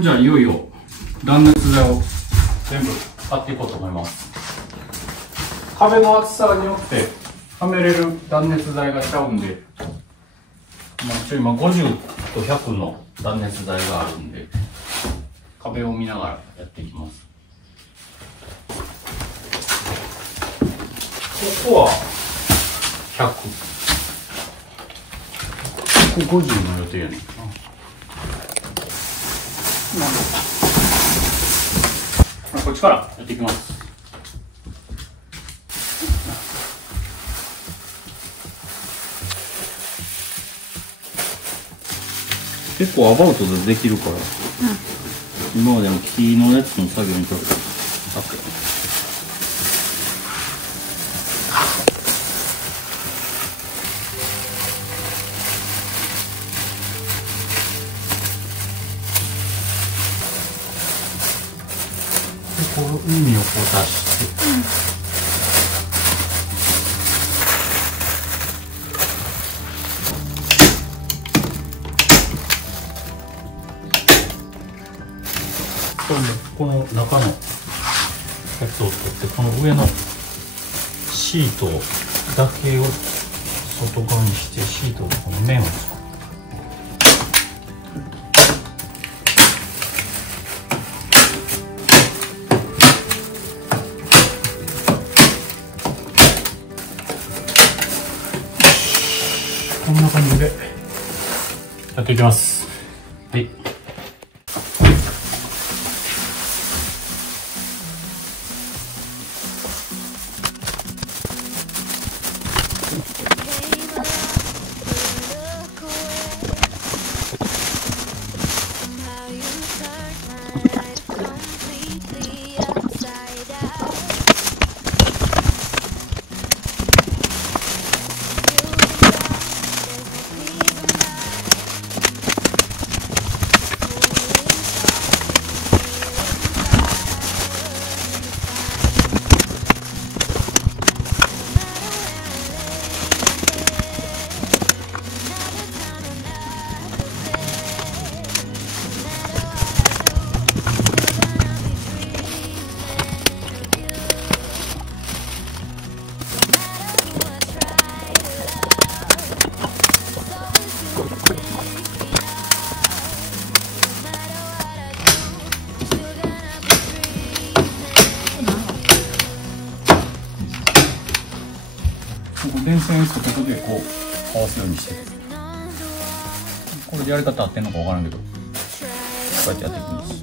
じゃあいよいよ断熱材を全部買っていこうと思います。壁の厚さによってはめれる断熱材がちゃうんで、今50と100の断熱材があるんで、壁を見ながらやっていきます。ここは100、ここ50の予定やねん。こっちからやっていきます。結構アバウトでできるから、今までの木のやつの作業にとって楽。この海をこう出して、この中のやつを取って、この上のシートだけを外側にして、シートをこの面を作る。こんな感じでやっていきます。はい。電線外でこう合わすようにして、これでやり方合ってんのか分からんけど、こうやってやっていきます。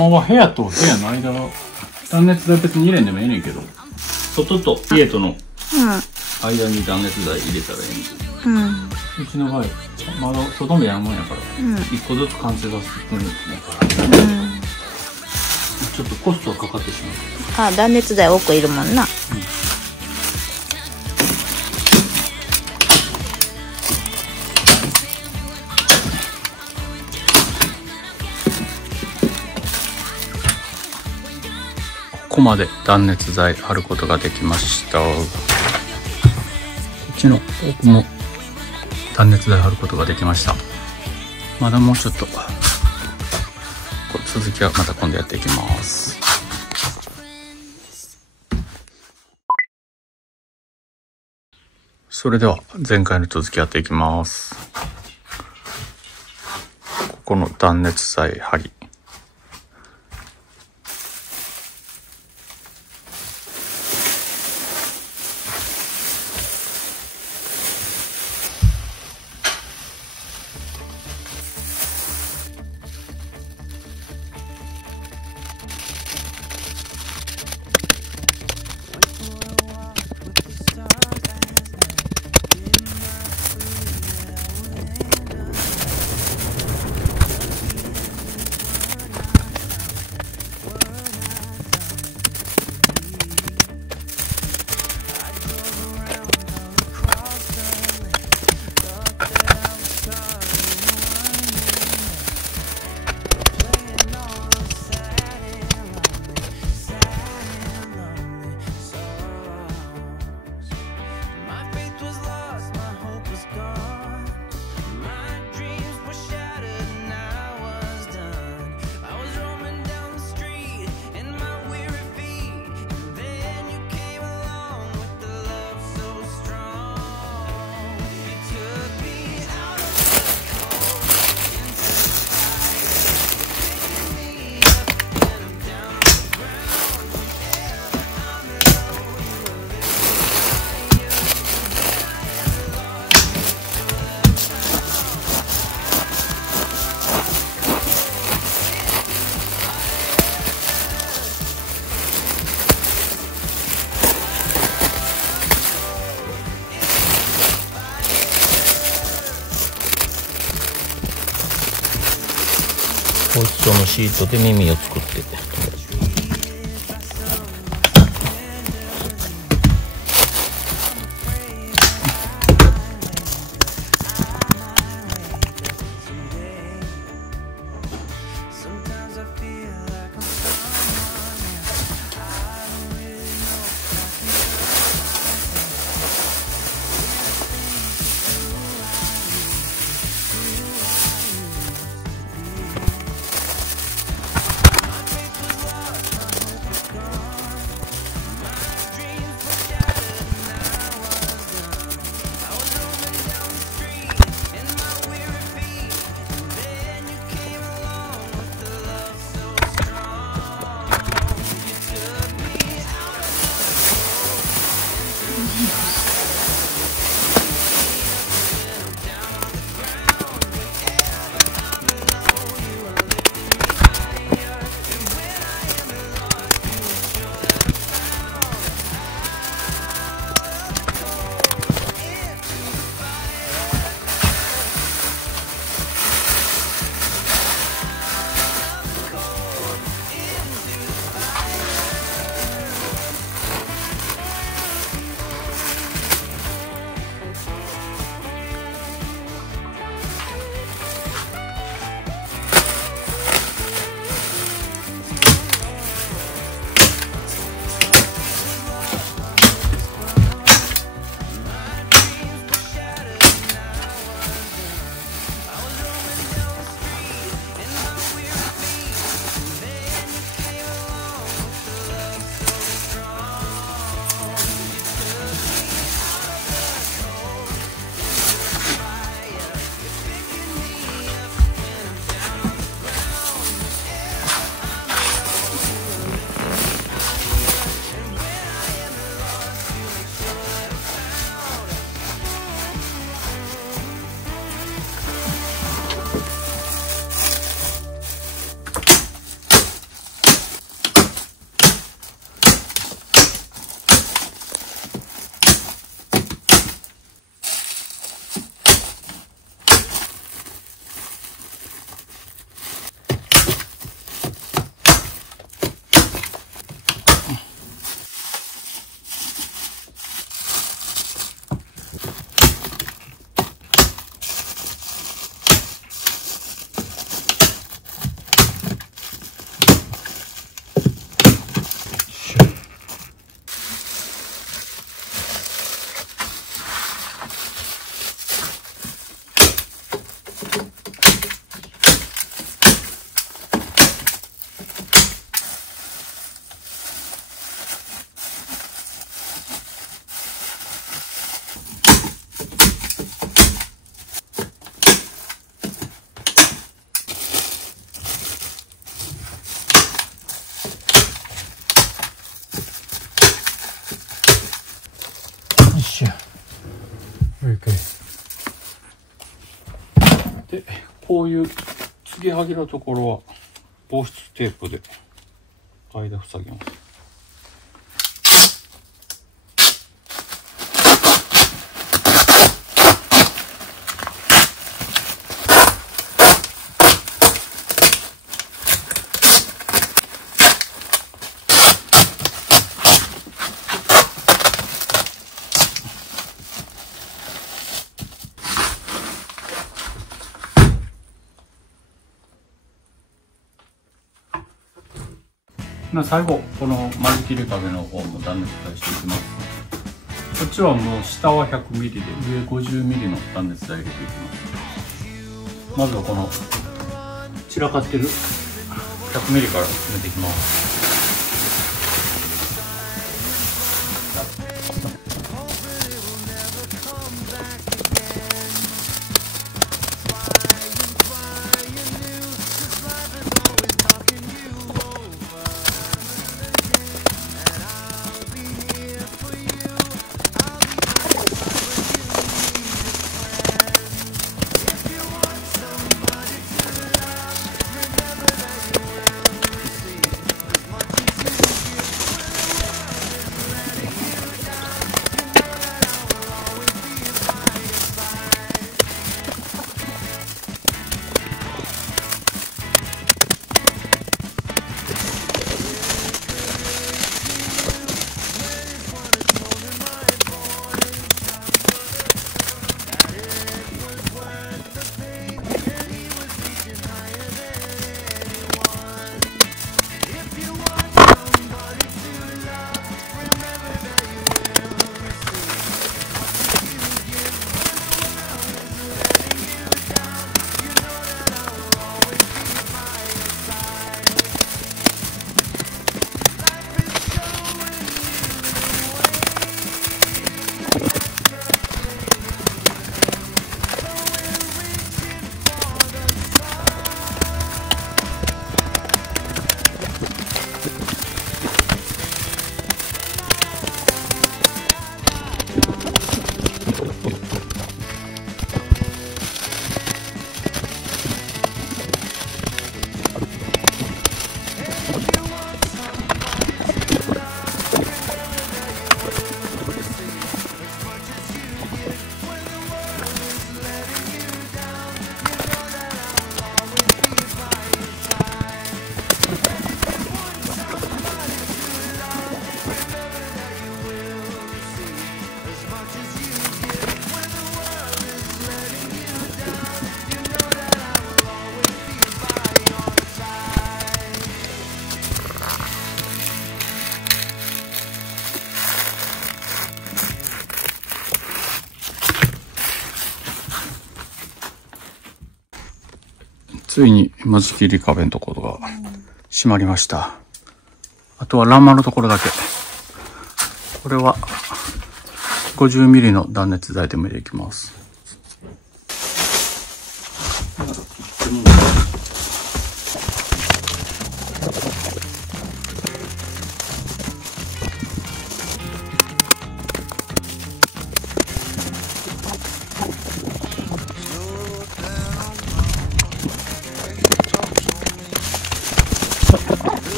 ほんまは部屋と部屋の間は断熱材別に入れんでもええねんけど、外と家との間に断熱材入れたらええねん。うちの場合まだ外もやるもんやから、一個ずつ完成させてくるんやから、ちょっとコストはかかってしまう。あ、断熱材多くいるもんな。ここまで断熱材貼ることができました。こっちの奥も断熱材貼ることができました。まだもうちょっと続きはまた今度やっていきます。それでは前回の続きやっていきます。ここの断熱材貼り、保湿のシートで耳を作って。こういう継ぎはぎのところは防湿テープで間塞ぎます。最後、この間仕切り壁の方も断熱材していきます。こっちはもう下は 100mm で上 50mm の断熱材入れていきます。まずはこの散らかってる 100mm から詰めていきます。ついに間仕切り壁のところが閉まりました。あとは欄間のところだけ。これは 50mm の断熱材で埋めていきます。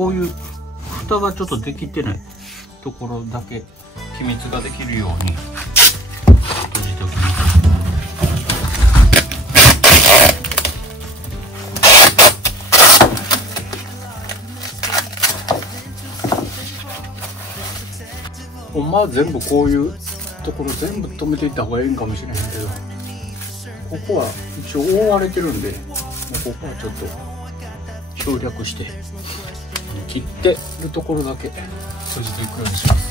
こういう蓋がちょっとできてないところだけ気密ができるように閉じておきます。ほんまは全部こういうところ全部止めていった方がいいんかもしれへんけど、ここは一応覆われてるんで、もうここはちょっと省略して切ってるところだけ閉じていくようにします。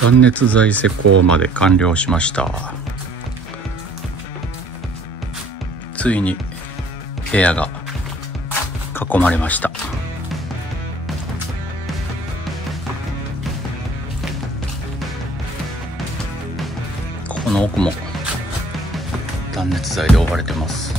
断熱材施工まで完了しました。ついに部屋が囲まれました。ここの奥も断熱材で覆われてます。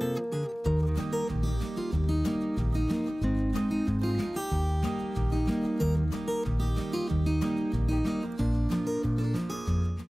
you